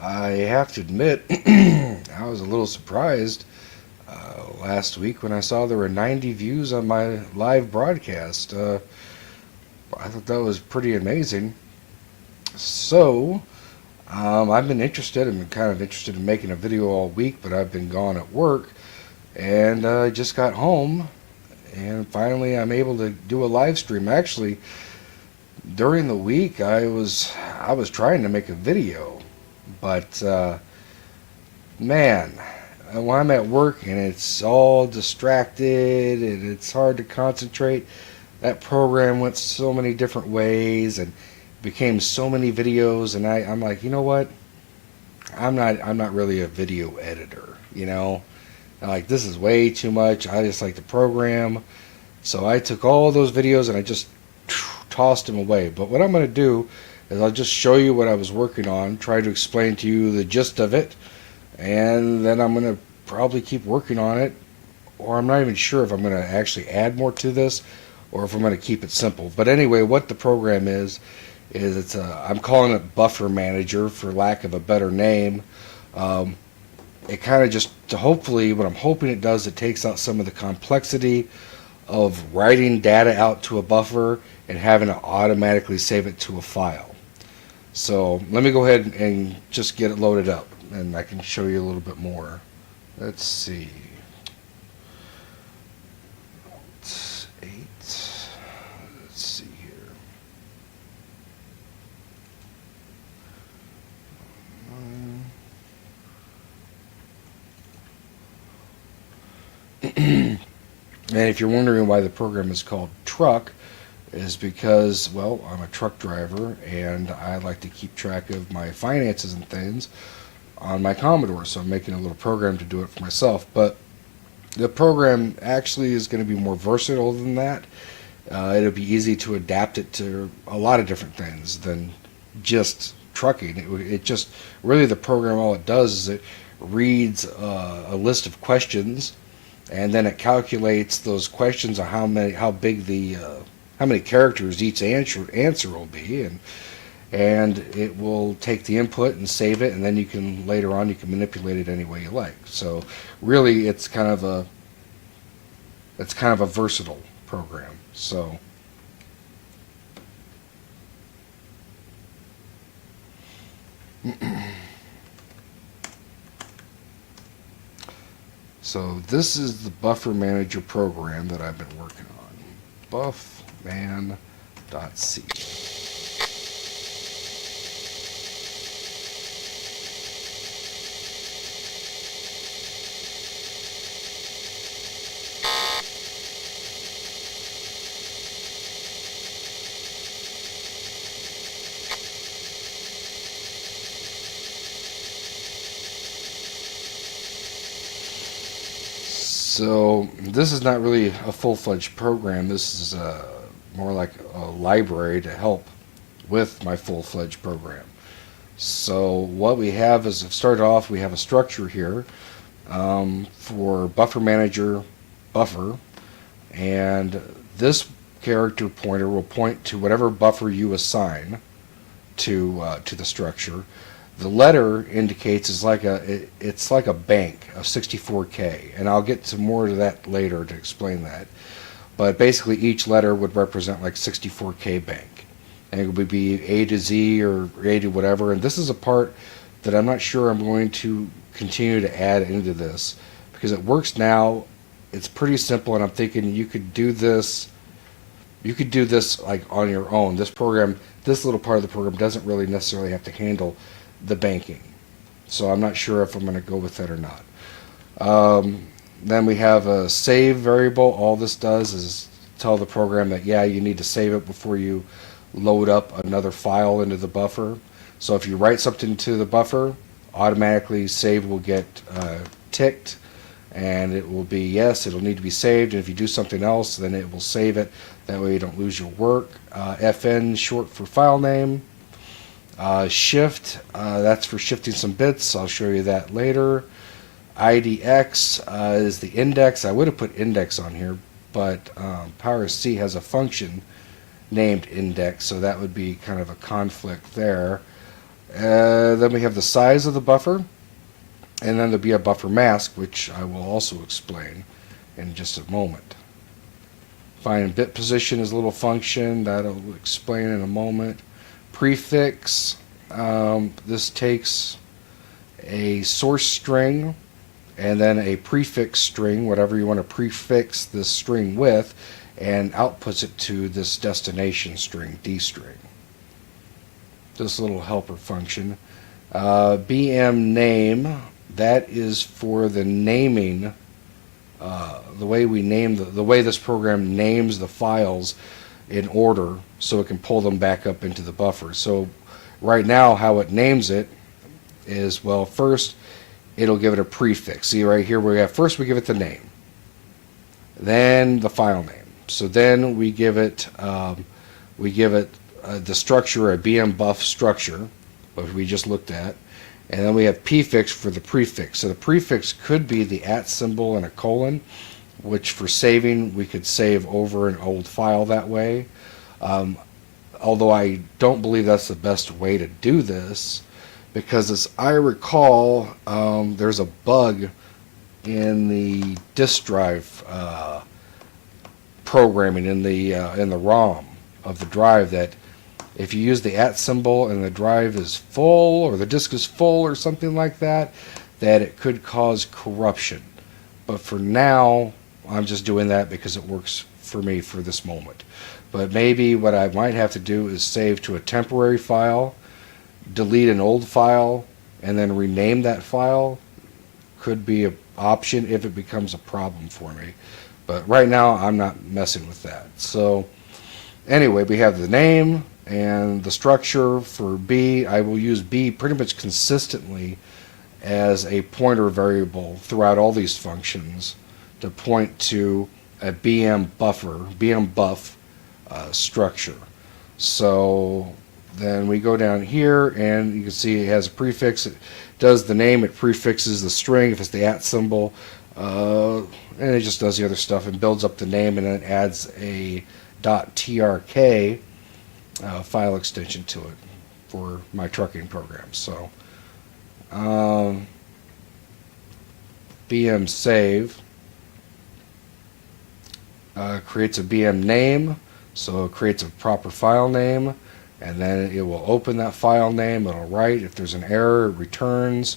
I have to admit, I was a little surprised last week when I saw there were 90 views on my live broadcast. I thought that was pretty amazing. So, I've been interested. I've been kind of interested in making a video all week, but I've been gone at work, and I just got home, and finally I'm able to do a live stream. Actually, during the week I was trying to make a video, but man, when I'm at work and it's all distracted and it's hard to concentrate, that program went so many different ways and became so many videos, and I'm like, you know what? I'm not really a video editor, you know? I'm like, this is way too much. I just like the program. So I took all those videos and I just tossed them away. But what I'm going to do is I'll just show you what I was working on, try to explain to you the gist of it, and then I'm going to probably keep working on it, or I'm not even sure if I'm going to actually add more to this or if I'm going to keep it simple. But anyway, what the program is I'm calling it Buffer Manager for lack of a better name. Um, it kind of just, to hopefully, what I'm hoping it does, it takes out some of the complexity of writing data out to a buffer and having to automatically save it to a file. So let me go ahead and just get it loaded up, and I can show you a little bit more. Let's see. It's 8. Let's see here. And if you're wondering why the program is called Truck, is because, well, I'm a truck driver and I like to keep track of my finances and things on my Commodore, so I'm making a little program to do it for myself. But the program actually is going to be more versatile than that. It'll be easy to adapt it to a lot of different things than just trucking. It just, really, the program, all it does is it reads a list of questions, and then it calculates those questions on how many characters each answer will be, and it will take the input and save it, and then later on you can manipulate it any way you like. So really, it's kind of a versatile program. So this is the Buffer Manager program that I've been working on. bufman.c. So this is not really a full-fledged program. This is more like a library to help with my full-fledged program. So what we have is, to start off, we have a structure here for Buffer Manager buffer, and this character pointer will point to whatever buffer you assign to the structure. The letter indicates it's like a bank of 64K, and I'll get to more of that later to explain that. But basically, each letter would represent like 64K bank, and it would be A to Z or A to whatever. And this is a part that I'm not sure I'm going to continue to add into this because it works now. It's pretty simple, and I'm thinking you could do this. You could do this like on your own. This little part of the program doesn't really necessarily have to handle the banking. So I'm not sure if I'm going to go with that or not. Then we have a save variable. All this does is tell the program that, yeah, you need to save it before you load up another file into the buffer. So if you write something to the buffer, automatically save will get ticked, and it will be, yes, it'll need to be saved. And if you do something else, then it will save it. That way you don't lose your work. FN, short for file name. Shift, that's for shifting some bits. I'll show you that later. IDX is the index. I would have put index on here, but Power C has a function named index, so that would be kind of a conflict there. Then we have the size of the buffer, and then there'll be a buffer mask, which I will also explain in just a moment. Find bit position is a little function that I'll explain in a moment. Prefix, this takes a source string and then a prefix string, whatever you want to prefix this string with, and outputs it to this destination string, D string. This little helper function. BM name, that is for the naming, the way we name the way this program names the files in order so it can pull them back up into the buffer. So right now how it names it is, well, first it'll give it a prefix. See right here we have, first we give it the name, then the file name. So then we give it the structure, a BM buff structure, which we just looked at, and then we have prefix for the prefix. So the prefix could be the @ symbol and a colon, which for saving we could save over an old file that way. Although I don't believe that's the best way to do this, because as I recall, there's a bug in the disk drive programming in the ROM of the drive that if you use the @ symbol and the drive is full or the disk is full or something like that, that it could cause corruption. But for now, I'm just doing that because it works for me for this moment. But maybe what I might have to do is save to a temporary file, delete an old file, and then rename that file. Could be an option if it becomes a problem for me. But right now, I'm not messing with that. So anyway, we have the name and the structure for B. I will use B pretty much consistently as a pointer variable throughout all these functions to point to a BM buff structure. So then we go down here and you can see it has a prefix. It does the name, it prefixes the string if it's the @ symbol, and it just does the other stuff and builds up the name, and then adds a .trk file extension to it for my trucking program. So BM save creates a BM name, so it creates a proper file name, and then it will open that file name. It'll write if there's an error, it returns.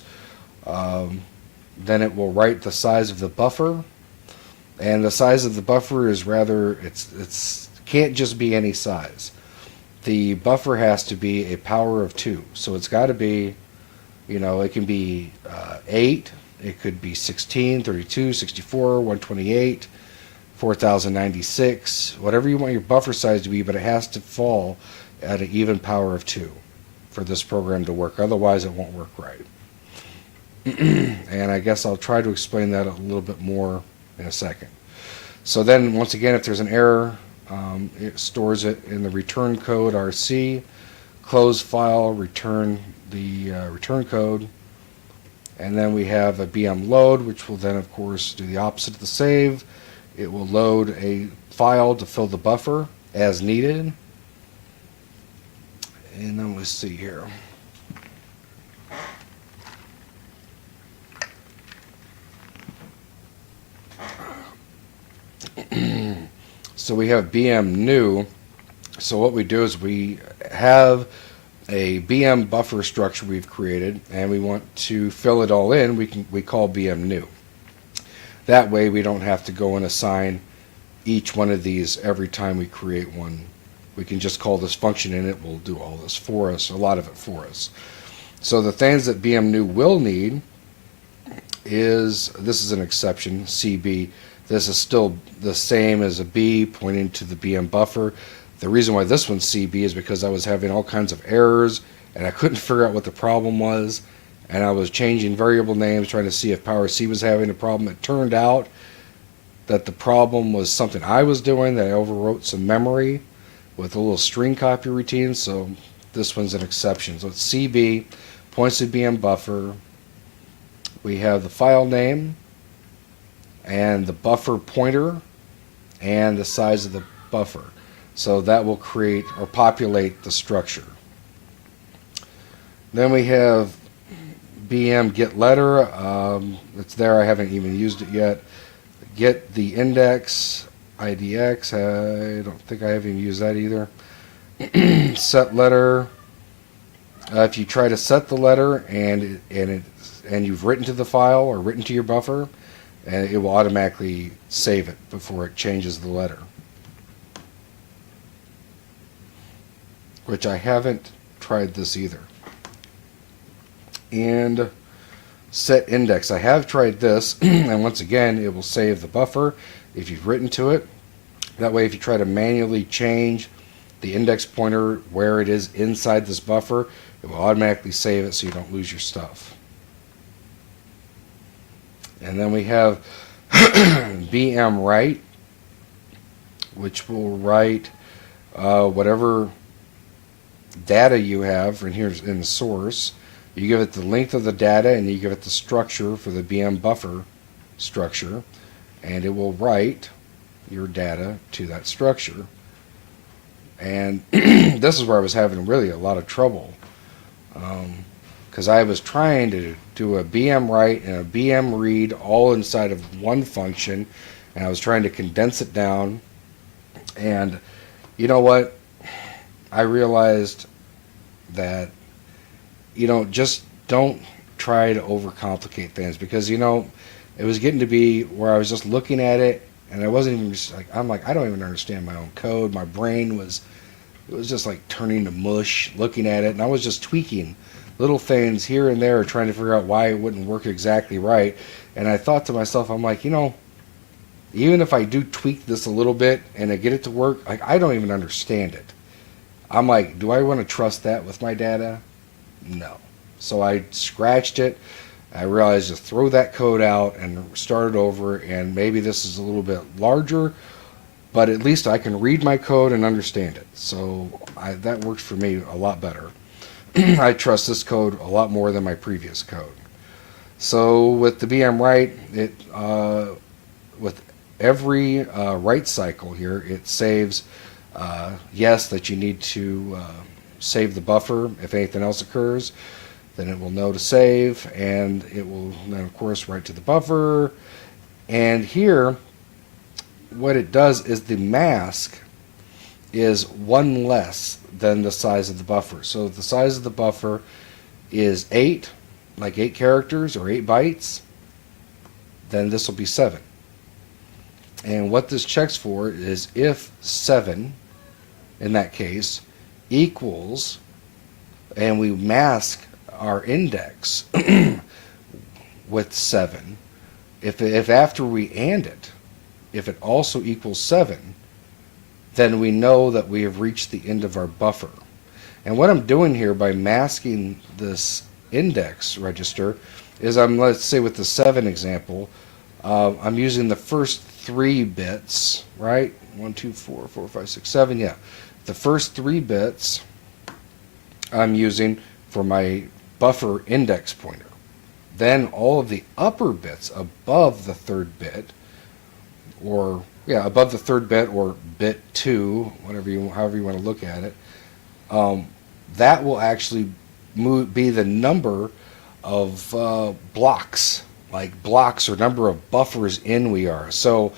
Then it will write the size of the buffer, and the size of the buffer is rather, it's can't just be any size. The buffer has to be a power of 2. So it's got to be, it can be 8, it could be 16, 32, 64, 128, 4096, whatever you want your buffer size to be, but it has to fall at an even power of 2 for this program to work. Otherwise, it won't work right. And I guess I'll try to explain that a little bit more in a second. So then, once again, if there's an error, it stores it in the return code RC, close file, return the return code, and then we have a BM load, which will then, of course, do the opposite of the save. It will load a file to fill the buffer as needed. And then let's see here. So we have BM new. So what we do is we have a BM buffer structure we've created, and we want to fill it all in. We call BM new. That way we don't have to go and assign each one of these every time we create one. We can just call this function and it will do all this for us, a lot of it for us. So the things that BM new will need is, this is an exception, CB. This is still the same as a B pointing to the BM buffer. The reason why this one's CB is because I was having all kinds of errors and I couldn't figure out what the problem was, and I was changing variable names trying to see if Power C was having a problem. It turned out that the problem was something I was doing, that I overwrote some memory with a little string copy routine, so this one's an exception. So it's CB, points to BM buffer. We have the file name and the buffer pointer and the size of the buffer. So that will create or populate the structure. Then we have BM get letter. It's there. I haven't even used it yet. Get the index IDX. I don't think I have even used that either. Set letter. If you try to set the letter and you've written to the file or written to your buffer, and it will automatically save it before it changes the letter. Which I haven't tried this either. And set index. I have tried this, and once again, it will save the buffer if you've written to it. That way, if you try to manually change the index pointer where it is inside this buffer, it will automatically save it so you don't lose your stuff. And then we have BM write, which will write whatever data you have, and here's in the source. You give it the length of the data and you give it the structure for the BM buffer structure, and it will write your data to that structure. And this is where I was having really a lot of trouble, because I was trying to do a BM write and a BM read all inside of one function, and I was trying to condense it down. And you know what? I realized that, just don't try to overcomplicate things, because, it was getting to be where I was just looking at it and I wasn't even I don't even understand my own code. My brain was just like turning to mush looking at it, and I was just tweaking little things here and there trying to figure out why it wouldn't work exactly right. And I thought to myself, I'm like, even if I do tweak this a little bit and I get it to work, I don't even understand it. I'm like, do I want to trust that with my data? No. So I scratched it. I realized to throw that code out and start it over, and maybe this is a little bit larger, but at least I can read my code and understand it. So that works for me a lot better. I trust this code a lot more than my previous code. So with the BM write, with every write cycle here, it saves yes, that you need to save the buffer. If anything else occurs, then it will know to save, and it will then of course write to the buffer. And here what it does is the mask is one less than the size of the buffer. So if the size of the buffer is 8, like 8 characters or 8 bytes, then this will be 7. And what this checks for is if 7, in that case, equals, and we mask our index with 7, if after we AND it, if it also equals 7, then we know that we have reached the end of our buffer. And what I'm doing here by masking this index register is let's say with the 7 example, I'm using the first 3 bits, right? 1, 2, 4, 4, 5, 6, 7, yeah. The first 3 bits I'm using for my buffer index pointer. Then all of the upper bits above the 3rd bit, or above the 3rd bit or bit 2, however you want to look at it, that will actually be the number of blocks, like blocks or number of buffers in we are. So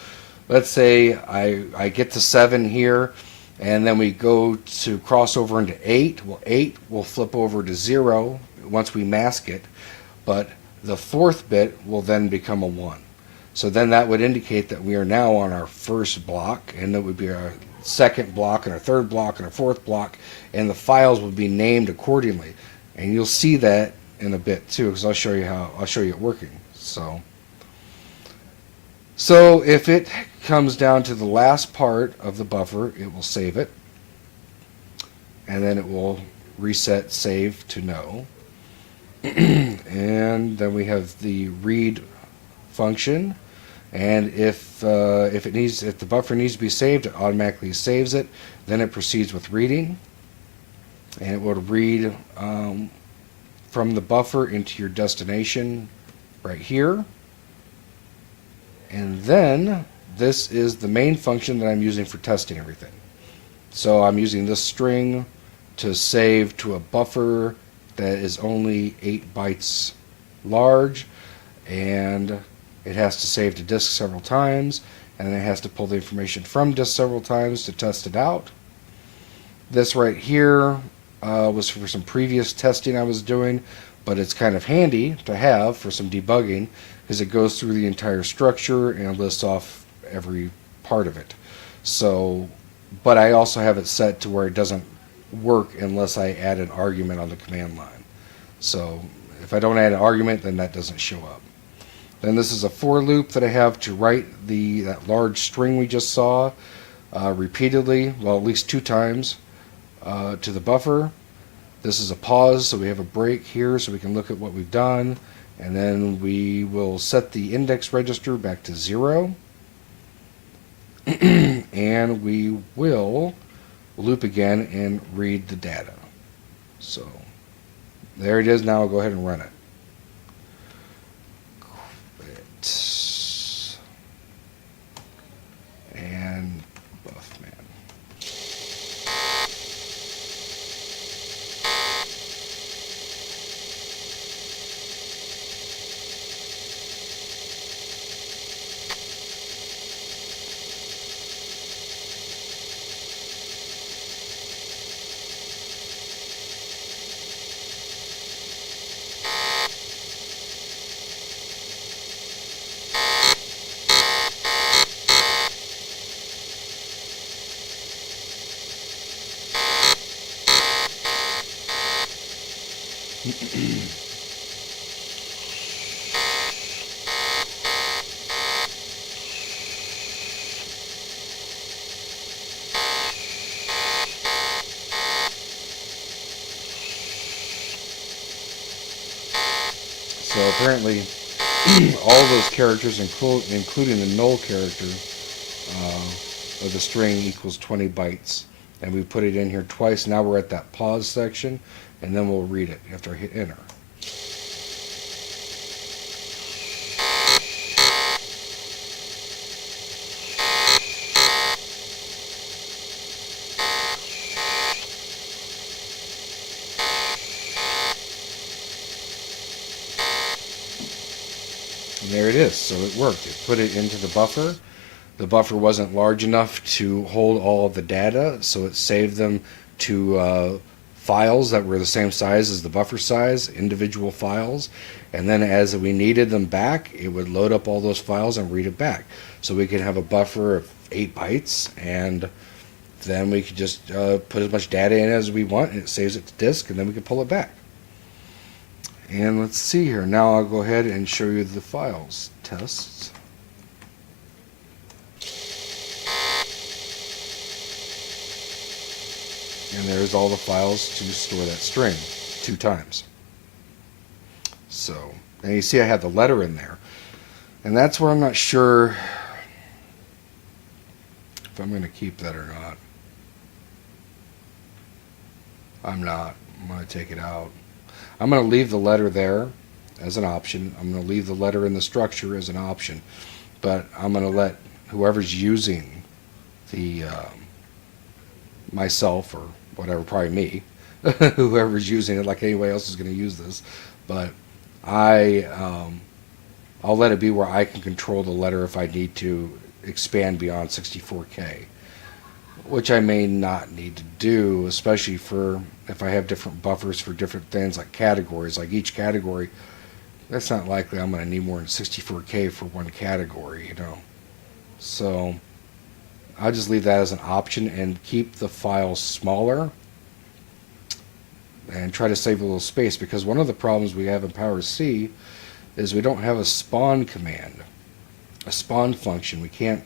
let's say I get to 7 here, and then we go to cross over into 8. Well, 8 will flip over to 0 once we mask it, but the 4th bit will then become a 1. So then that would indicate that we are now on our first block, and that would be our 2nd block and our 3rd block and our 4th block, and the files would be named accordingly. And you'll see that in a bit too, because I'll show you it working. So if it comes down to the last part of the buffer, it will save it, and then it will reset save to no. And then we have the read function, and if the buffer needs to be saved, it automatically saves it. Then it proceeds with reading, and it will read from the buffer into your destination right here. And then this is the main function that I'm using for testing everything. So I'm using this string to save to a buffer that is only 8 bytes large, and it has to save to disk several times, and then it has to pull the information from disk several times to test it out. This right here was for some previous testing I was doing, but it's kind of handy to have for some debugging because it goes through the entire structure and lists off every part of it. So, but I also have it set to where it doesn't work unless I add an argument on the command line. So if I don't add an argument, then that doesn't show up. Then this is a for loop that I have to write that large string we just saw repeatedly, well, at least 2 times to the buffer. This is a pause, so we have a break here so we can look at what we've done, and then we will set the index register back to 0, and we will loop again and read the data. So there it is. Now I'll go ahead and run it. Quit. And bufman. So apparently all those characters, including the null character of the string, equals 20 bytes. And we put it in here twice. Now we're at that pause section, and then we'll read it after I hit enter. And there it is. So it worked. It put it into the buffer. The buffer wasn't large enough to hold all of the data, so it saved them to files that were the same size as the buffer size, individual files. And then as we needed them back, it would load up all those files and read it back. So we could have a buffer of 8 bytes, and then we could just put as much data in as we want, and it saves it to disk, and then we can pull it back. And let's see here. Now I'll go ahead and show you the files. Tests. And there's all the files to store that string 2 times. So, and you see I have the letter in there. And that's where I'm not sure if I'm going to keep that or not. I'm not. I'm going to take it out. I'm going to leave the letter there as an option. I'm going to leave the letter in the structure as an option. But I'm going to let whoever's using the myself or whatever, probably me, whoever's using it, like anybody else is going to use this, but I'll let it be where I can control the letter if I need to expand beyond 64K, which I may not need to do, especially for if I have different buffers for different things like categories. Like each category, that's not likely I'm going to need more than 64K for one category, you know. So I'll just leave that as an option and keep the file smaller and try to save a little space, because one of the problems we have in PowerC is we don't have a spawn command, a spawn function. We can't,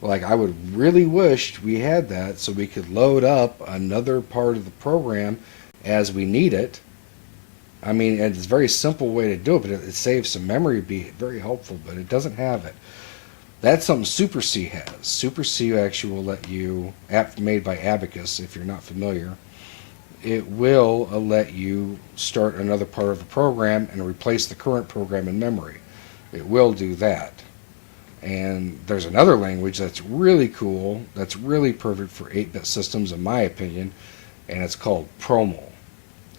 like, I would really wish we had that so we could load up another part of the program as we need it. I mean, it's a very simple way to do it, but it saves some memory, it'd be very helpful, but it doesn't have it. That's something Super C has. Super C actually will let you, app made by Abacus, if you're not familiar, it will let you start another part of the program and replace the current program in memory. It will do that. And there's another language that's really cool, that's really perfect for 8-bit systems in my opinion, and it's called Promal.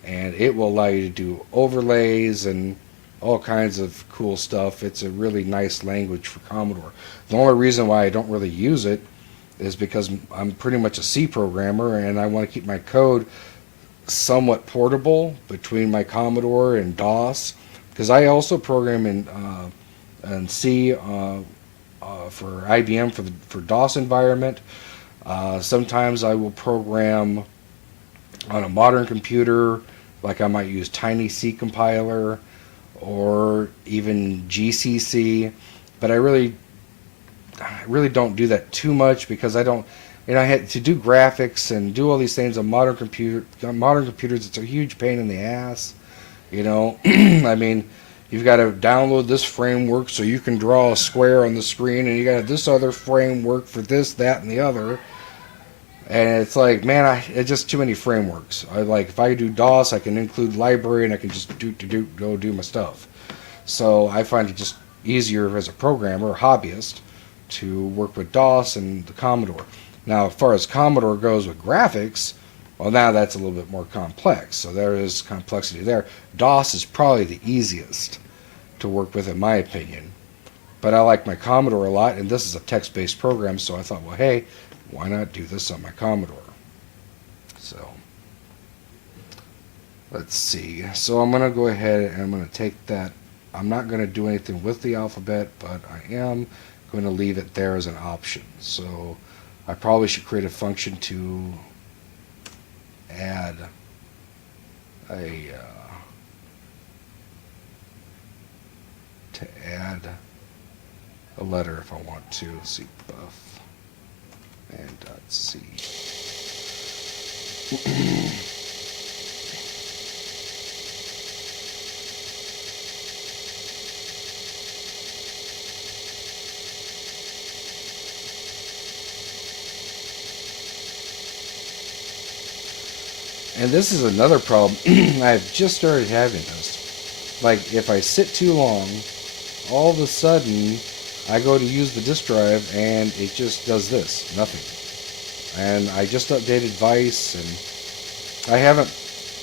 and it will allow you to do overlays and all kinds of cool stuff. It's a really nice language for Commodore. The only reason why I don't really use it is because I'm pretty much a C programmer, and I want to keep my code somewhat portable between my Commodore and DOS, because I also program in C for IBM for DOS environment. Sometimes I will program on a modern computer, like I might use Tiny C compiler or even GCC, but I really don't do that too much because I don't. I had to do graphics and do all these things on modern computers. It's a huge pain in the ass. I mean, you've got to download this framework so you can draw a square on the screen, and you got this other framework for this, that, and the other. And it's like, man, it's just too many frameworks. If I do DOS, I can include library, and I can just go do my stuff. So I find it just easier as a programmer, hobbyist, to work with DOS and the Commodore. Now, as far as Commodore goes with graphics, well, now that's a little bit more complex. So there is complexity there. DOS is probably the easiest to work with, in my opinion. But I like my Commodore a lot, and this is a text-based program, so I thought, well, hey, why not do this on my Commodore? So, let's see. So I'm going to go ahead and I'm going to take that. I'm not going to do anything with the alphabet, but I am going to leave it there as an option. So I probably should create a function to add a letter if I want to. Let's see, bufman.c. And this is another problem. I've just started having this. Like, if I sit too long, all of a sudden, I go to use the disk drive, and it just does this. Nothing. And I just updated Vice, and I haven't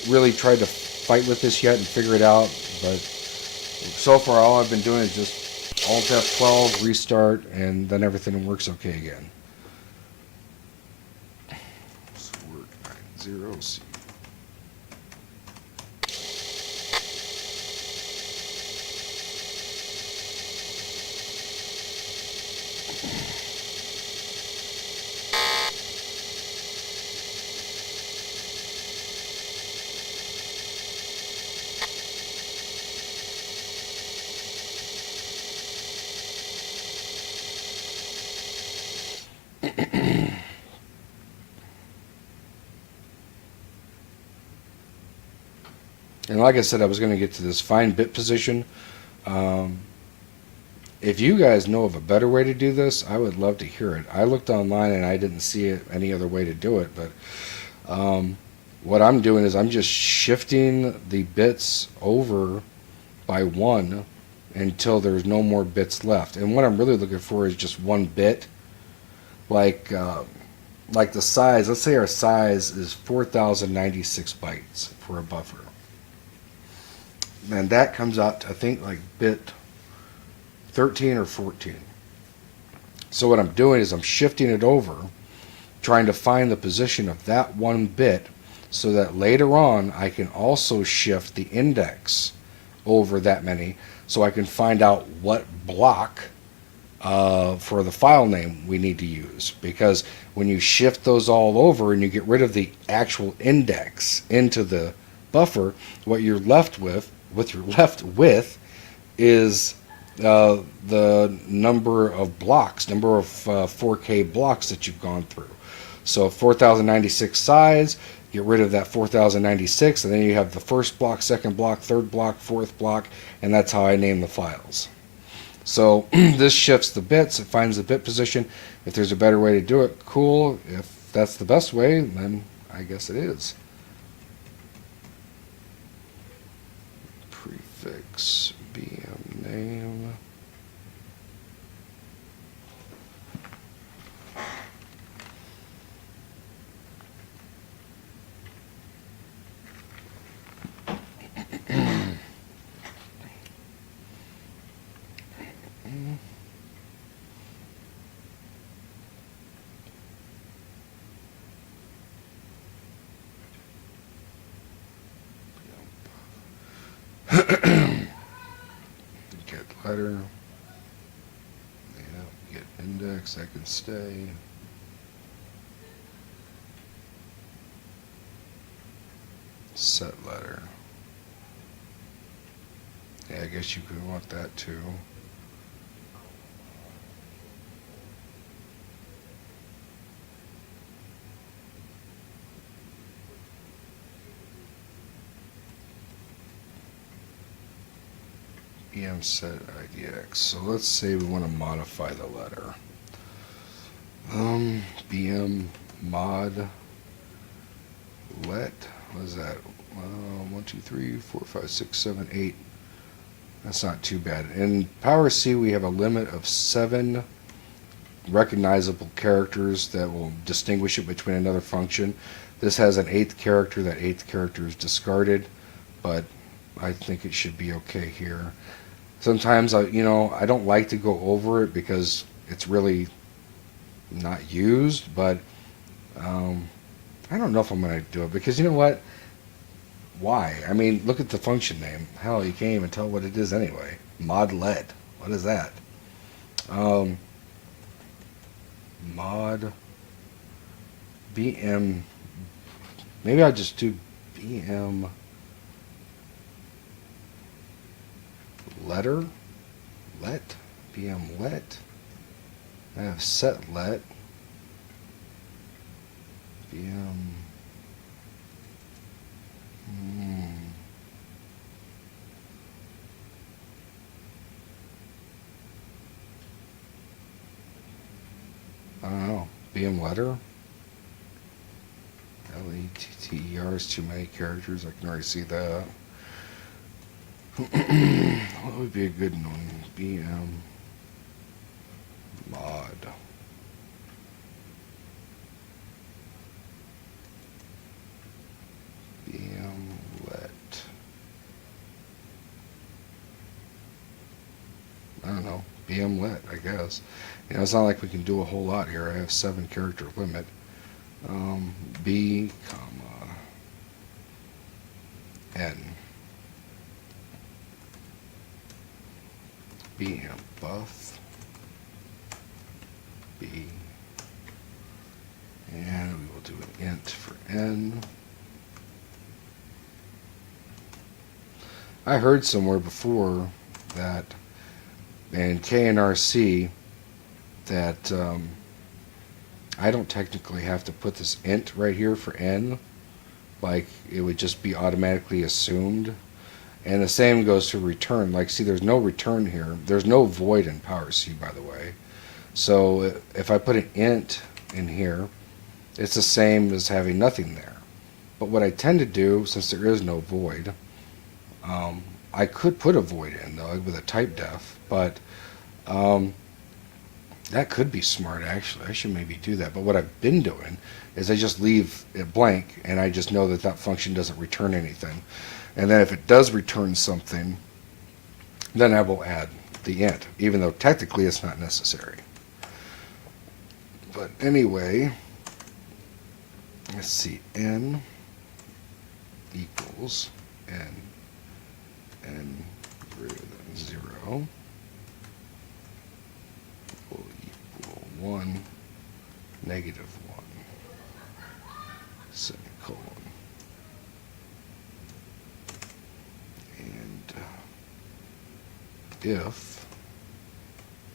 really tried to fight with this yet and figure it out, but so far all I've been doing is just Alt F12, restart, and then everything works okay again. So we're 90C. And like I said, I was going to get to this fine bit position. If you guys know of a better way to do this, I would love to hear it. I looked online and I didn't see any other way to do it, but what I'm doing is I'm just shifting the bits over by one until there's no more bits left. And what I'm really looking for is just one bit. Like the size, let's say our size is 4096 bytes for a buffer. And that comes out to, I think, like bit 13 or 14. So what I'm doing is I'm shifting it over, trying to find the position of that one bit so that later on I can also shift the index over that many so I can find out what block for the file name we need to use. Because when you shift those all over and you get rid of the actual index into the buffer, what you're left with is the number of blocks, number of 4K blocks that you've gone through. So 4096 size, get rid of that 4096, and then you have the first block, second block, third block, fourth block, and that's how I name the files. So this shifts the bits, it finds the bit position. If there's a better way to do it, cool. If that's the best way, then I guess it is. Prefix BM name. Get letter. Yeah, get index. That can stay. Set letter. Yeah, I guess you could want that too. EM set IDX. So let's say we want to modify the letter. BM mod let. What is that? 1, 2, 3, 4, 5, 6, 7, 8. That's not too bad. In Power C, we have a limit of 7 recognizable characters that will distinguish it between another function. This has an 8th character. That 8th character is discarded, but I think it should be okay here. Sometimes I don't like to go over it because it's really not used, but I don't know if I'm going to do it because you know what? Why? I mean, look at the function name. Hell, you can't even tell what it is anyway. Mod let. What is that? Mod BM. Maybe I'll just do BM letter. Let. BM let. I have set let. BM. I don't know. BM letter. LETTER is too many characters. I can already see that. What would be a good one? BM mod. BM let. I don't know. BM let, I guess. It's not like we can do a whole lot here. I have 7 character limit. B, comma, N. BM buff. B. And we will do an int for N. I heard somewhere before that in KNRC that I don't technically have to put this int right here for N. Like, it would just be automatically assumed. And the same goes to return. Like, see, there's no return here. There's no void in Power C, by the way. So if I put an int in here, it's the same as having nothing there. But what I tend to do, since there is no void, I could put a void in, though, with a type def, but that could be smart, actually. I should maybe do that. But what I've been doing is I just leave it blank, and I just know that that function doesn't return anything. And then if it does return something, then I will add the int, even though technically it's not necessary. But anyway, let's see, n equals n greater than 0 will equal 1, negative 1, semicolon. And if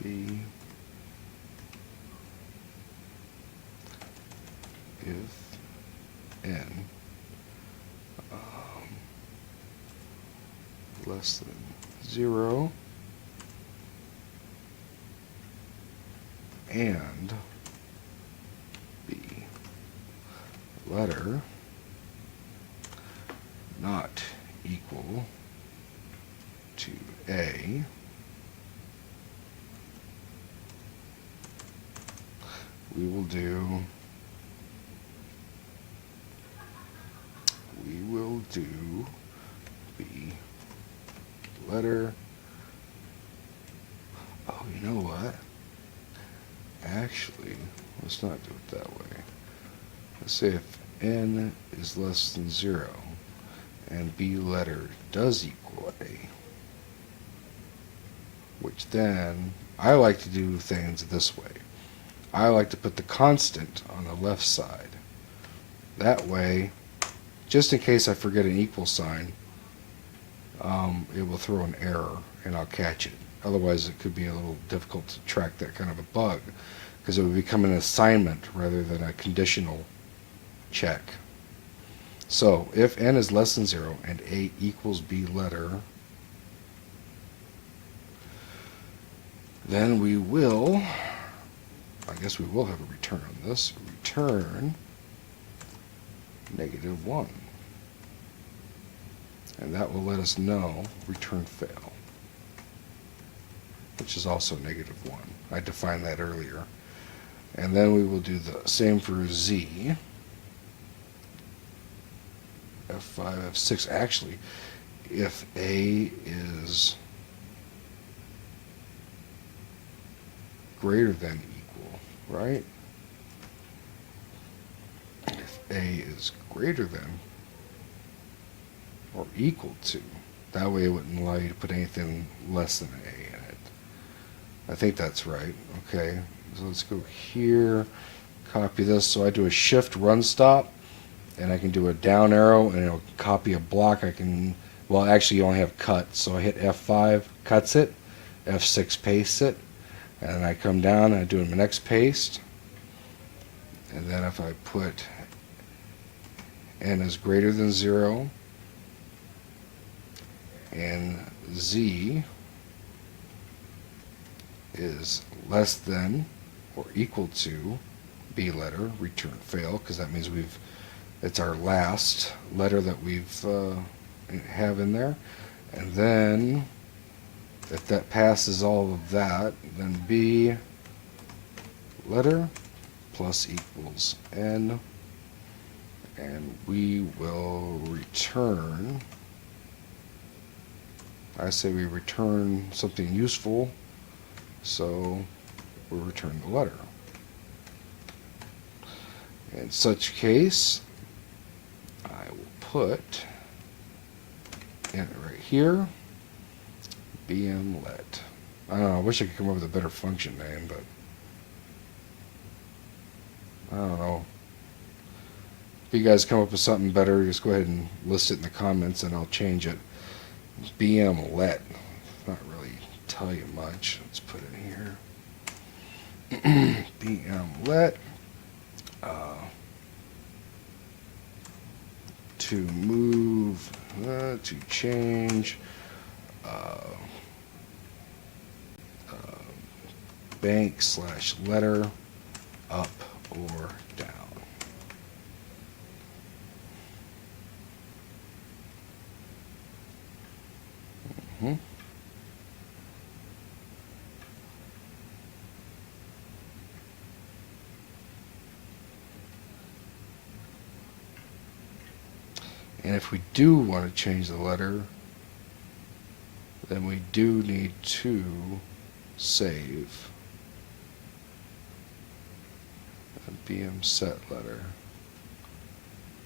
b if n less than 0 and b letter not equal to a, we will do b letter. Oh, you know what? Actually, let's not do it that way. Let's say if n is less than 0 and b letter does equal way. Which then, I like to do things this way. I like to put the constant on the left side. That way, just in case I forget an equal sign, it will throw an error and I'll catch it. Otherwise, it could be a little difficult to track that kind of a bug because it would become an assignment rather than a conditional check. So, if n is less than 0 and a equals b letter, then we will, I guess we will have a return on this, return -1. And that will let us know return fail, which is also -1. I defined that earlier. And then we will do the same for Z. F5, F6. Actually, if A is greater than equal, right? If A is greater than or equal to, that way it wouldn't allow you to put anything less than A in it. I think that's right. Okay, so let's go here, copy this. So I do a shift run stop, and I can do a down arrow, and it'll copy a block. I can, well, actually you only have cut, so I hit F5, cuts it, F6 pastes it, and then I come down and I do my next paste, and then if I put n is greater than 0 and Z is less than or equal to B letter, return fail, because that means it's our last letter that we've have in there. And then if that passes all of that, then B letter plus equals N, and we will return, I say we return something useful, so we'll return the letter. In such case, I will put in it right here, bm let. I don't know, I wish I could come up with a better function name, but I don't know. If you guys come up with something better, just go ahead and list it in the comments and I'll change it. bm let. Not really tell you much. Let's put it here. bm let. To move, to change bank / letter up or down. And if we do want to change the letter, then we do need to save a bm set letter.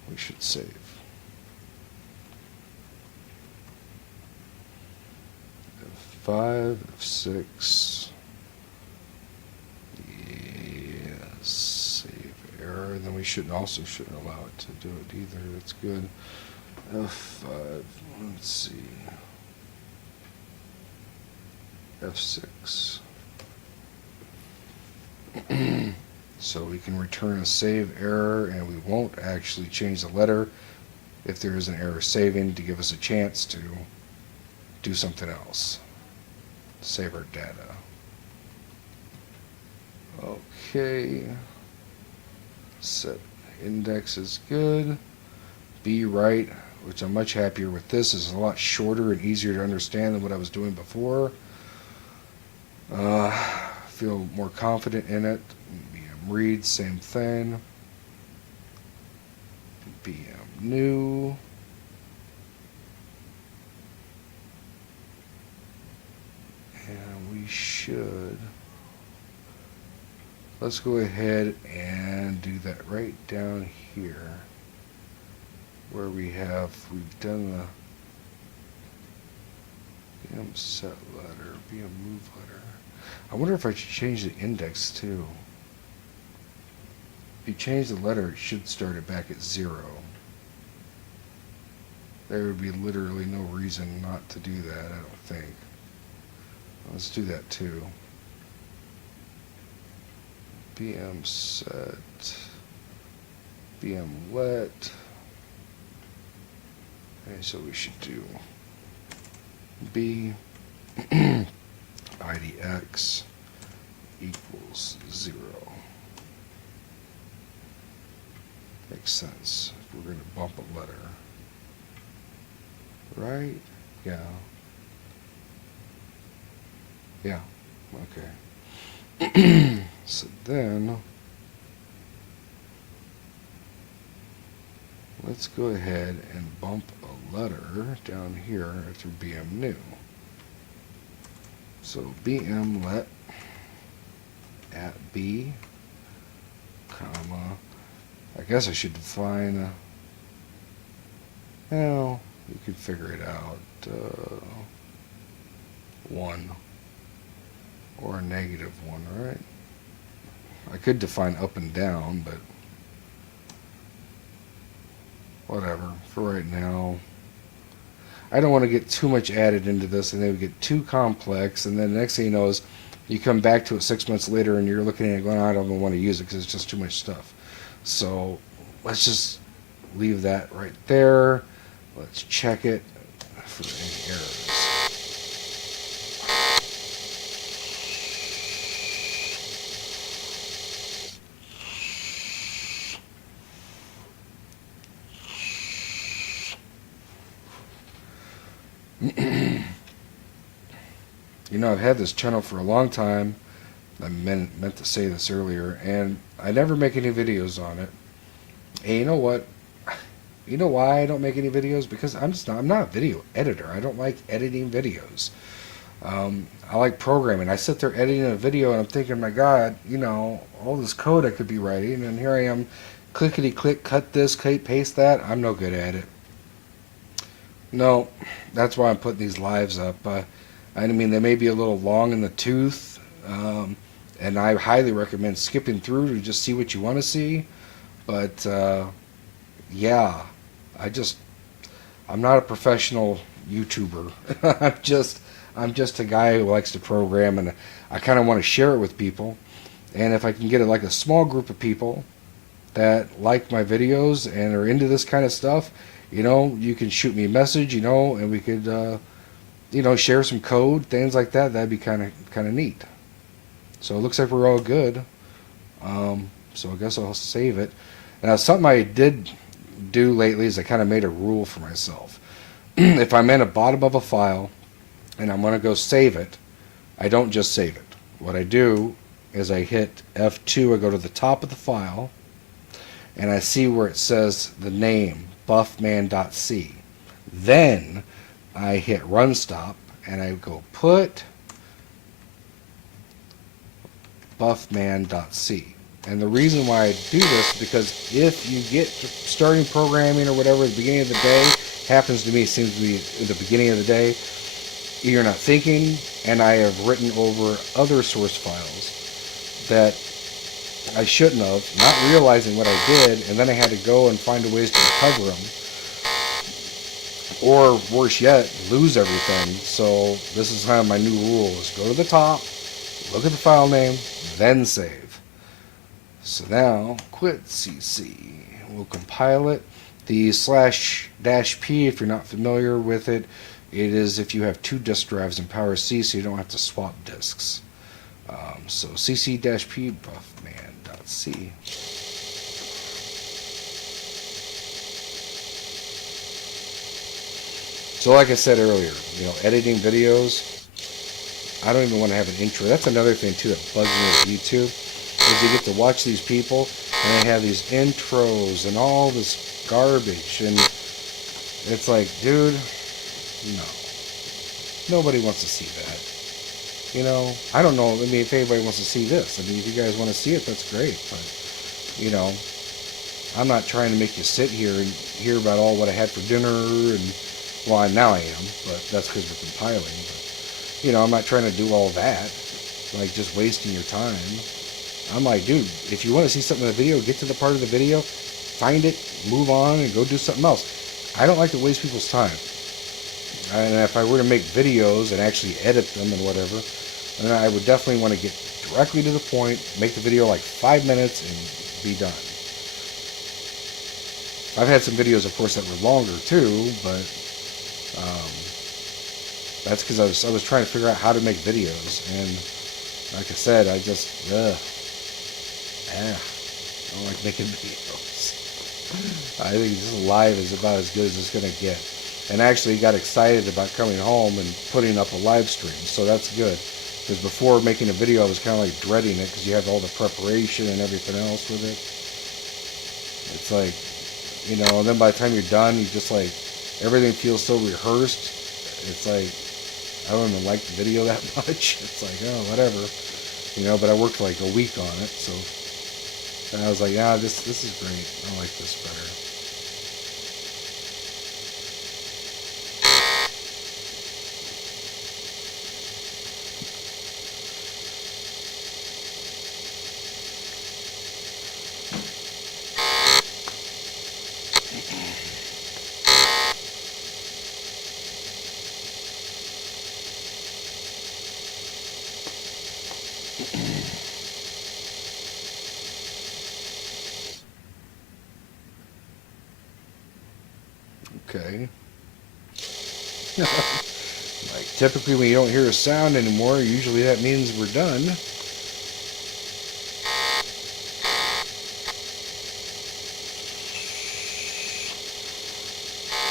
We should save. F5, F6. Yes, save error. And then we shouldn't allow it to do it either. That's good. F5, let's see, F6. So we can return a save error, and we won't actually change the letter if there is an error saving, to give us a chance to do something else. Save our data. Okay. Set index is good. Be right, which I'm much happier with this. It's a lot shorter and easier to understand than what I was doing before. Feel more confident in it. BM read, same thing. BM new. And we should, let's go ahead and do that right down here, where we've done BM set letter, BM move letter. I wonder if I should change the index too. If you change the letter, it should start it back at 0. There would be literally no reason not to do that, I don't think. Let's do that too. BM set, BM let. Okay, so we should do B IDX equals 0. Makes sense. If we're going to bump a letter. Right? Yeah. Yeah. Okay. So then, let's go ahead and bump a letter down here after BM new. So BM let at B, comma, I guess I should define, well, you can figure it out, 1 or a -1, right? I could define up and down, but whatever. For right now, I don't want to get too much added into this and it would get too complex, and then the next thing you know is you come back to it 6 months later and you're looking at it going, I don't even want to use it because it's just too much stuff. So let's just leave that right there. Let's check it for any errors. You know, I've had this channel for a long time. I meant to say this earlier, and I never make any videos on it. And you know what? You know why I don't make any videos? Because I'm not a video editor. I don't like editing videos. I like programming. I sit there editing a video and I'm thinking, my God, you know, all this code I could be writing, and here I am, clickety click, cut this, paste that. I'm no good at it. No, that's why I'm putting these lives up. I mean, they may be a little long in the tooth, and I highly recommend skipping through to just see what you want to see. But yeah, I'm not a professional YouTuber. I'm just a guy who likes to program, and I kind of want to share it with people. And if I can get like a small group of people that like my videos and are into this kind of stuff, you know, you can shoot me a message, you know, and we could, you know, share some code, things like that. That'd be kind of neat. So it looks like we're all good. So I guess I'll save it. Now, something I did do lately is I kind of made a rule for myself. If I'm in a bottom of a file and I'm going to go save it, I don't just save it. What I do is I hit F2, I go to the top of the file, and I see where it says the name, bufman.c. Then I hit run stop, and I go put bufman.c. And the reason why I do this is because if you get to starting programming or whatever at the beginning of the day, happens to me, seems to be at the beginning of the day, you're not thinking, and I have written over other source files that I shouldn't have, not realizing what I did, and then I had to go and find a ways to recover them. Or worse yet, lose everything. So this is kind of my new rule, is go to the top, look at the file name, then save. So now, quit CC. We'll compile it. The /-p, if you're not familiar with it, it is if you have 2 disk drives in PowerC, so you don't have to swap disks. So cc-p bufman.c. So like I said earlier, you know, editing videos, I don't even want to have an intro. That's another thing too that bugs me with YouTube, is you get to watch these people and they have these intros and all this garbage, and it's like, dude, no. Nobody wants to see that. You know, I don't know, I mean, if anybody wants to see this. I mean, if you guys want to see it, that's great. But, you know, I'm not trying to make you sit here and hear about all what I had for dinner, and, well, now I am, but that's because we're compiling. But you know, I'm not trying to do all that, like just wasting your time. I'm like, dude, if you want to see something in the video, get to the part of the video, find it, move on, and go do something else. I don't like to waste people's time. And if I were to make videos and actually edit them and whatever, then I would definitely want to get directly to the point, make the video like 5 minutes, and be done. I've had some videos, of course, that were longer too, but that's because I was trying to figure out how to make videos, and like I said, I just I don't like making videos. I think just live is about as good as it's going to get. And actually got excited about coming home and putting up a live stream, so that's good. Because before making a video, I was kind of like dreading it because you have all the preparation and everything else with it. It's like, you know, and then by the time you're done, you just like, everything feels so rehearsed. It's like, I don't even like the video that much. It's like, oh, whatever. You know, but I worked like a week on it, so. And I was like, yeah, this is great. I like this better. Okay. Like, typically when you don't hear a sound anymore, usually that means we're done.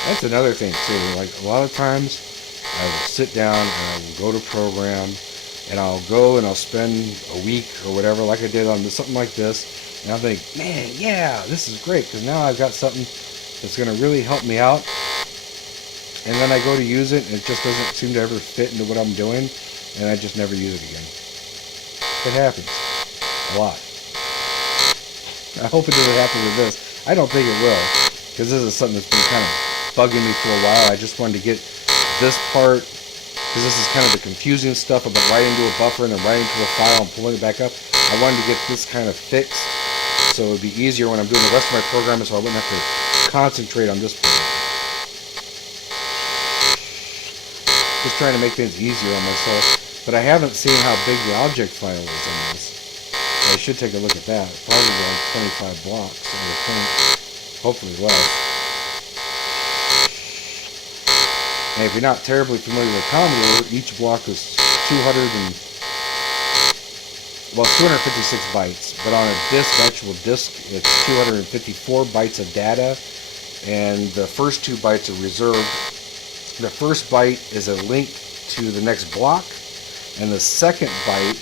That's another thing too. Like, a lot of times I will sit down and I will go to program, and I'll go and I'll spend a week or whatever, like I did on something like this, and I'll think, man, yeah, this is great, because now I've got something that's going to really help me out. And then I go to use it, and it just doesn't seem to ever fit into what I'm doing, and I just never use it again. It happens a lot. I hope it doesn't happen with this. I don't think it will, because this is something that's been kind of bugging me for a while. I just wanted to get this part, because this is kind of the confusing stuff about writing to a buffer and then writing to a file and pulling it back up. I wanted to get this kind of fixed so it would be easier when I'm doing the rest of my programming, so I wouldn't have to concentrate on this part. Just trying to make things easier on myself. But I haven't seen how big the object file is on this. I should take a look at that. Probably like 25 blocks, I would think. Hopefully less. And if you're not terribly familiar with Commodore, each block is 256 bytes. But on a actual disk, it's 254 bytes of data. And the first 2 bytes are reserved. The first byte is a link to the next block, and the second byte,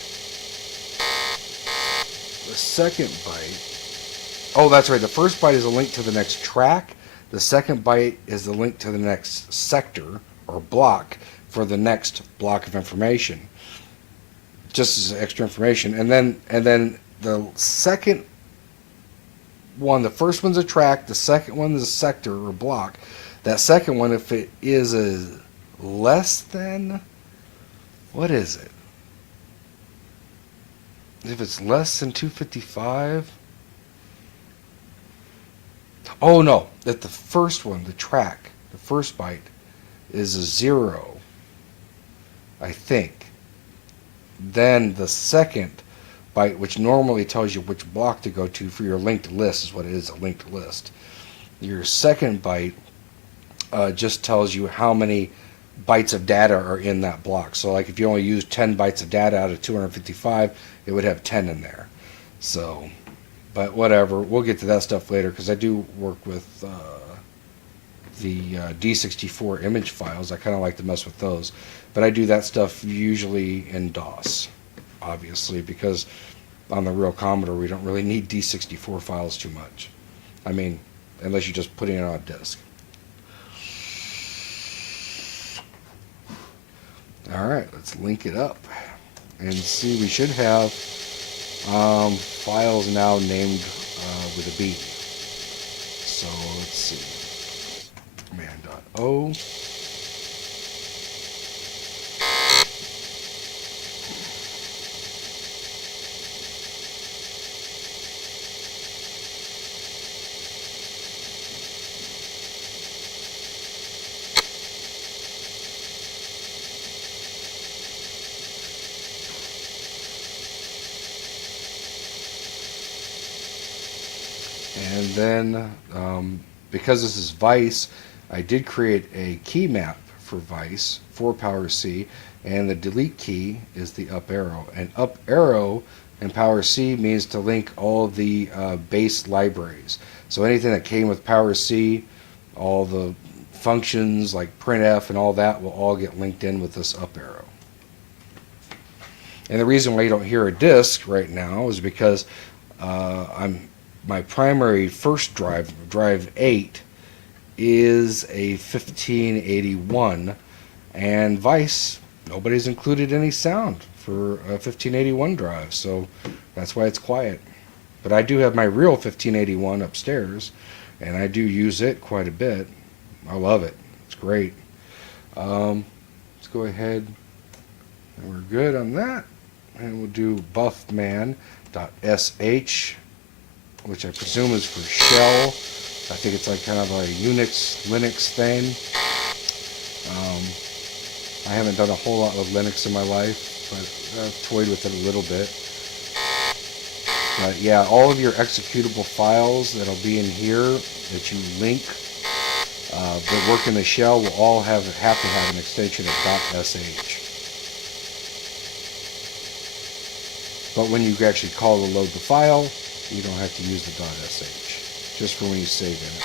oh, that's right, the first byte is a link to the next track, the second byte is the link to the next sector, or block, for the next block of information, just as extra information, and then the second one, the first one's a track, the second one is a sector, or block. That second one, if it is a less than, what is it? If it's less than 255, oh no, that the first one, the track, the first byte, is a 0, I think. Then the second byte, which normally tells you which block to go to for your linked list, is what it is, a linked list. Your second byte just tells you how many bytes of data are in that block. So like if you only use 10 bytes of data out of 255, it would have 10 in there. So, but whatever, we'll get to that stuff later, because I do work with the D64 image files. I kind of like to mess with those. But I do that stuff usually in DOS, obviously, because on the real Commodore we don't really need D64 files too much. I mean, unless you're just putting it on a disk. Alright, let's link it up and see. We should have files now named with a B. So let's see. Command.O. And then because this is Vice, I did create a key map for Vice for Power C, and the delete key is the up arrow. And up arrow in Power C means to link all the base libraries. So anything that came with Power C, all the functions like printf and all that will all get linked in with this up arrow. And the reason why you don't hear a disk right now is because my primary first drive 8, is a 1581, and Vice, nobody's included any sound for a 1581 drive, so that's why it's quiet. But I do have my real 1581 upstairs, and I do use it quite a bit. I love it. It's great. Let's go ahead, and we're good on that. And we'll do bufman.sh, which I presume is for shell. I think it's like kind of a Unix, Linux thing. I haven't done a whole lot with Linux in my life, but I've toyed with it a little bit. But yeah, all of your executable files that'll be in here that you link that work in the shell will all have to have an extension of .sh. But when you actually call to load the file, you don't have to use the .sh, just for when you save in it.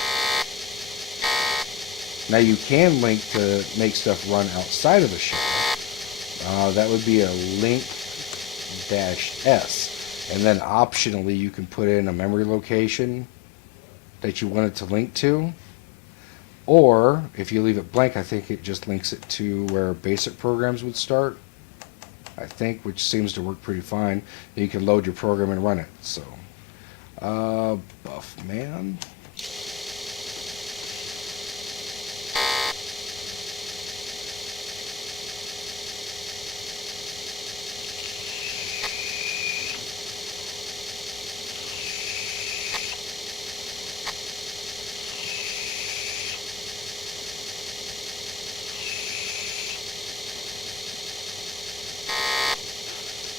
Now you can link to make stuff run outside of the shell. That would be a link-s. And then optionally you can put in a memory location that you want it to link to. Or if you leave it blank, I think it just links it to where basic programs would start. I think, which seems to work pretty fine. You can load your program and run it. So, Bufman.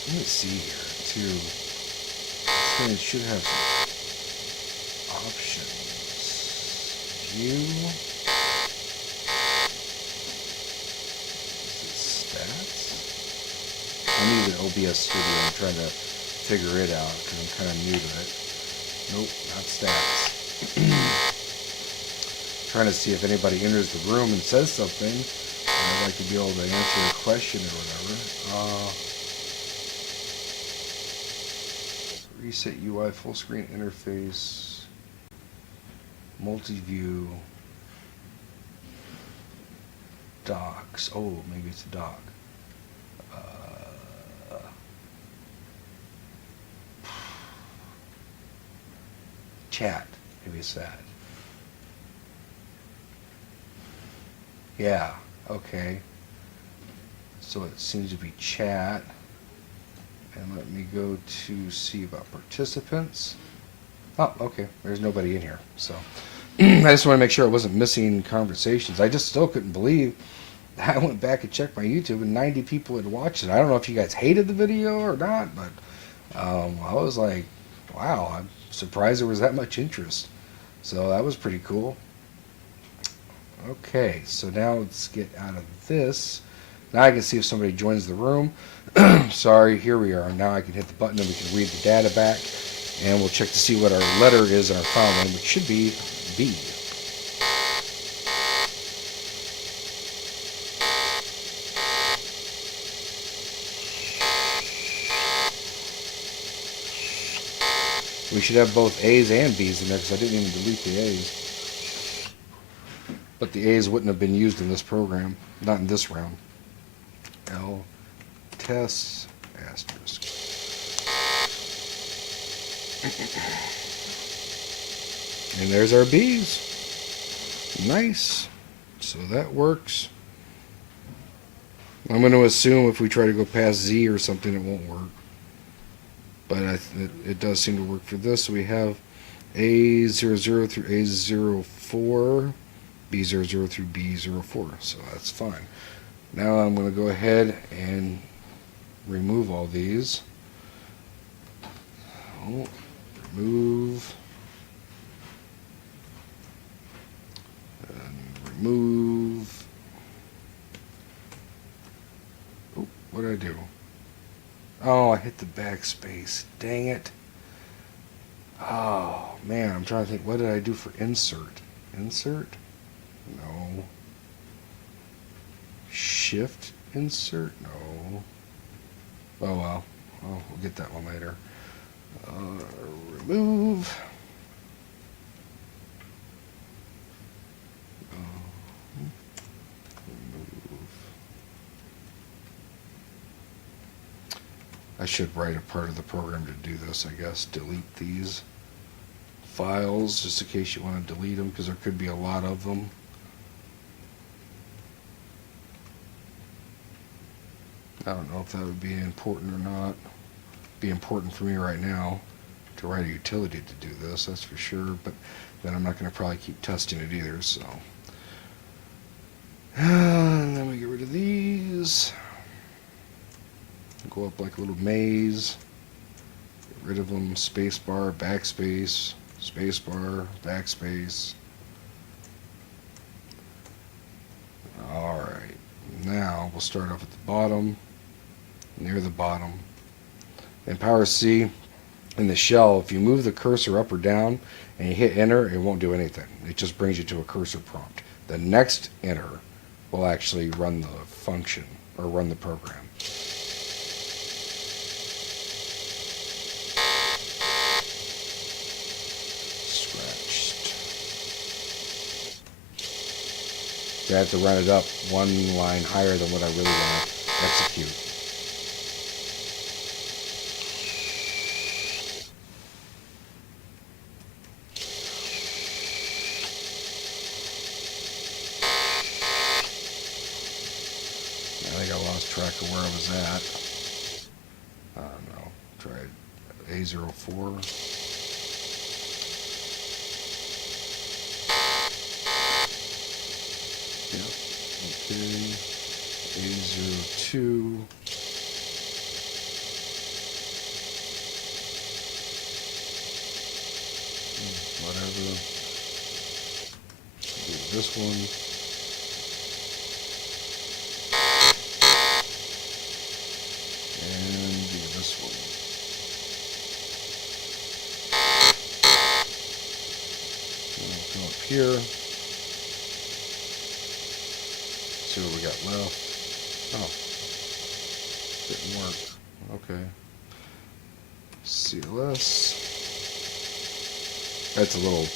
Let me see here, too. This thing should have some options. View. Stats? I'm using OBS Studio. I'm trying to figure it out because I'm kind of new to it. Nope, not stats. Trying to see if anybody enters the room and says something. I'd like to be able to answer a question or whatever. Reset UI, full screen interface, multi-view, docs. Oh, maybe it's a doc. Chat. Maybe it's that. Yeah. Okay. So it seems to be chat. And let me go to see about participants. Oh, okay. There's nobody in here. So I just want to make sure I wasn't missing conversations. I just still couldn't believe. I went back and checked my YouTube and 90 people had watched it. I don't know if you guys hated the video or not, but I was like, wow, I'm surprised there was that much interest. So that was pretty cool. Okay, so now let's get out of this. Now I can see if somebody joins the room. Sorry, here we are. Now I can hit the button and we can read the data back. And we'll check to see what our letter is in our file name, which should be B. We should have both A's and B's in there because I didn't even delete the A's. But the A's wouldn't have been used in this program, not in this round. L test asterisk. And there's our B's. Nice. So that works. I'm going to assume if we try to go past Z or something, it won't work. But it does seem to work for this. So we have A00 through A04, B00 through B04. So that's fine. Now I'm going to go ahead and remove all these. Oh, remove. remove. Oh, what did I do? Oh, I hit the backspace. Dang it. Oh, man, I'm trying to think. What did I do for insert? Insert? No. Shift insert? No. Oh, well. Oh, we'll get that one later. Remove. I should write a part of the program to do this, I guess. Delete these files just in case you want to delete them, because there could be a lot of them. I don't know if that would be important or not. Be important for me right now to write a utility to do this, that's for sure, but then I'm not going to probably keep testing it either, so. And then we get rid of these. Go up like a little maze. Get rid of them. Spacebar, backspace, spacebar, backspace. Alright, now we'll start off at the bottom, near the bottom. In Power C, in the shell, if you move the cursor up or down and you hit enter, it won't do anything. It just brings you to a cursor prompt. The next enter will actually run the function or run the program. I have to run it up one line higher than what I really want to execute. I think I lost track of where I was at. I don't know. Try A04. Okay, A02. Whatever. Do this one. And do this one. I'll go up here. See what we got left. Oh, didn't work. Okay. CLS. That's a little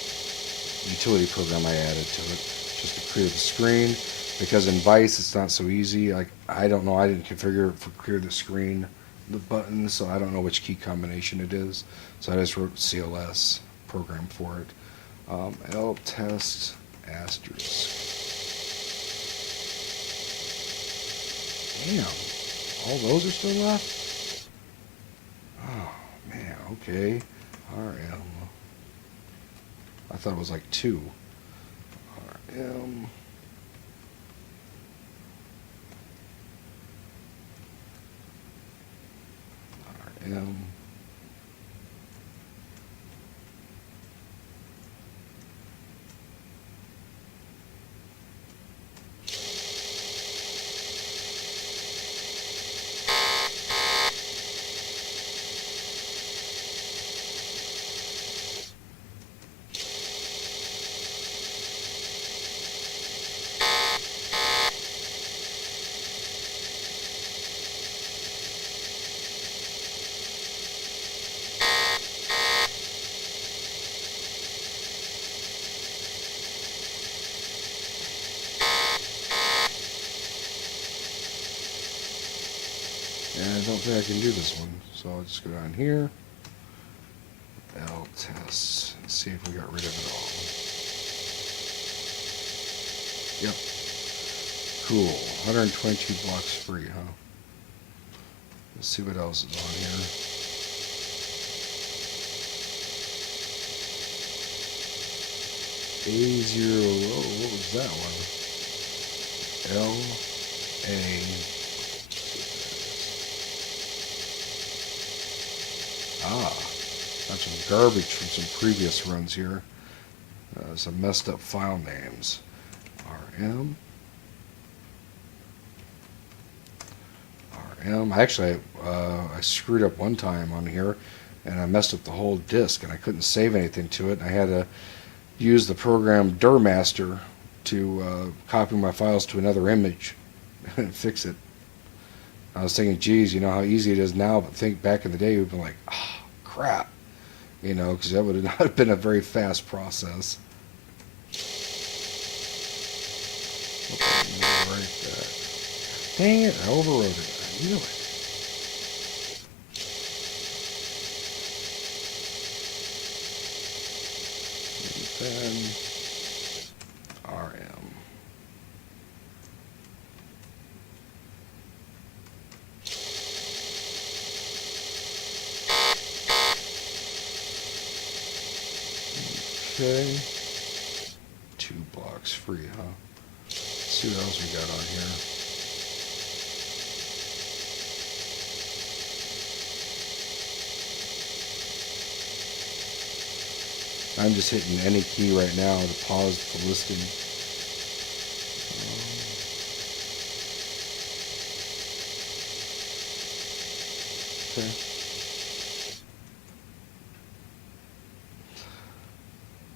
utility program I added to it just to clear the screen, because in Vice it's not so easy. Like, I don't know, I didn't configure it for clear the screen, the button, so I don't know which key combination it is. So I just wrote CLS program for it. L test asterisk. Damn, all those are still left? Oh, man, okay. RM. I thought it was like 2. RM. RM. And I don't think I can do this one, so I'll just go down here. L test and see if we got rid of it all. Yep. Cool. 122 blocks free, huh? Let's see what else is on here. A0, oh, what was that one? L, A. Got some garbage from some previous runs here. Some messed up file names. RM. RM. Actually, I screwed up one time on here, and I messed up the whole disk, and I couldn't save anything to it. I had to use the program Durmaster to copy my files to another image and fix it. I was thinking, geez, you know how easy it is now, but think back in the day, we'd been like, ah, oh, crap, you know, because that would have not been a very fast process. Right back. Dang it, I overrode it. I knew it. And then RM. Okay. 2 blocks free, huh? Let's see what else we got on here. I'm just hitting any key right now to pause the listing. Okay.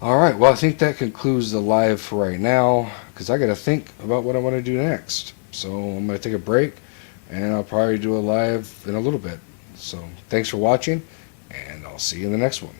Alright, well, I think that concludes the live for right now, because I got to think about what I want to do next. So I'm going to take a break, and I'll probably do a live in a little bit. So thanks for watching, and I'll see you in the next one.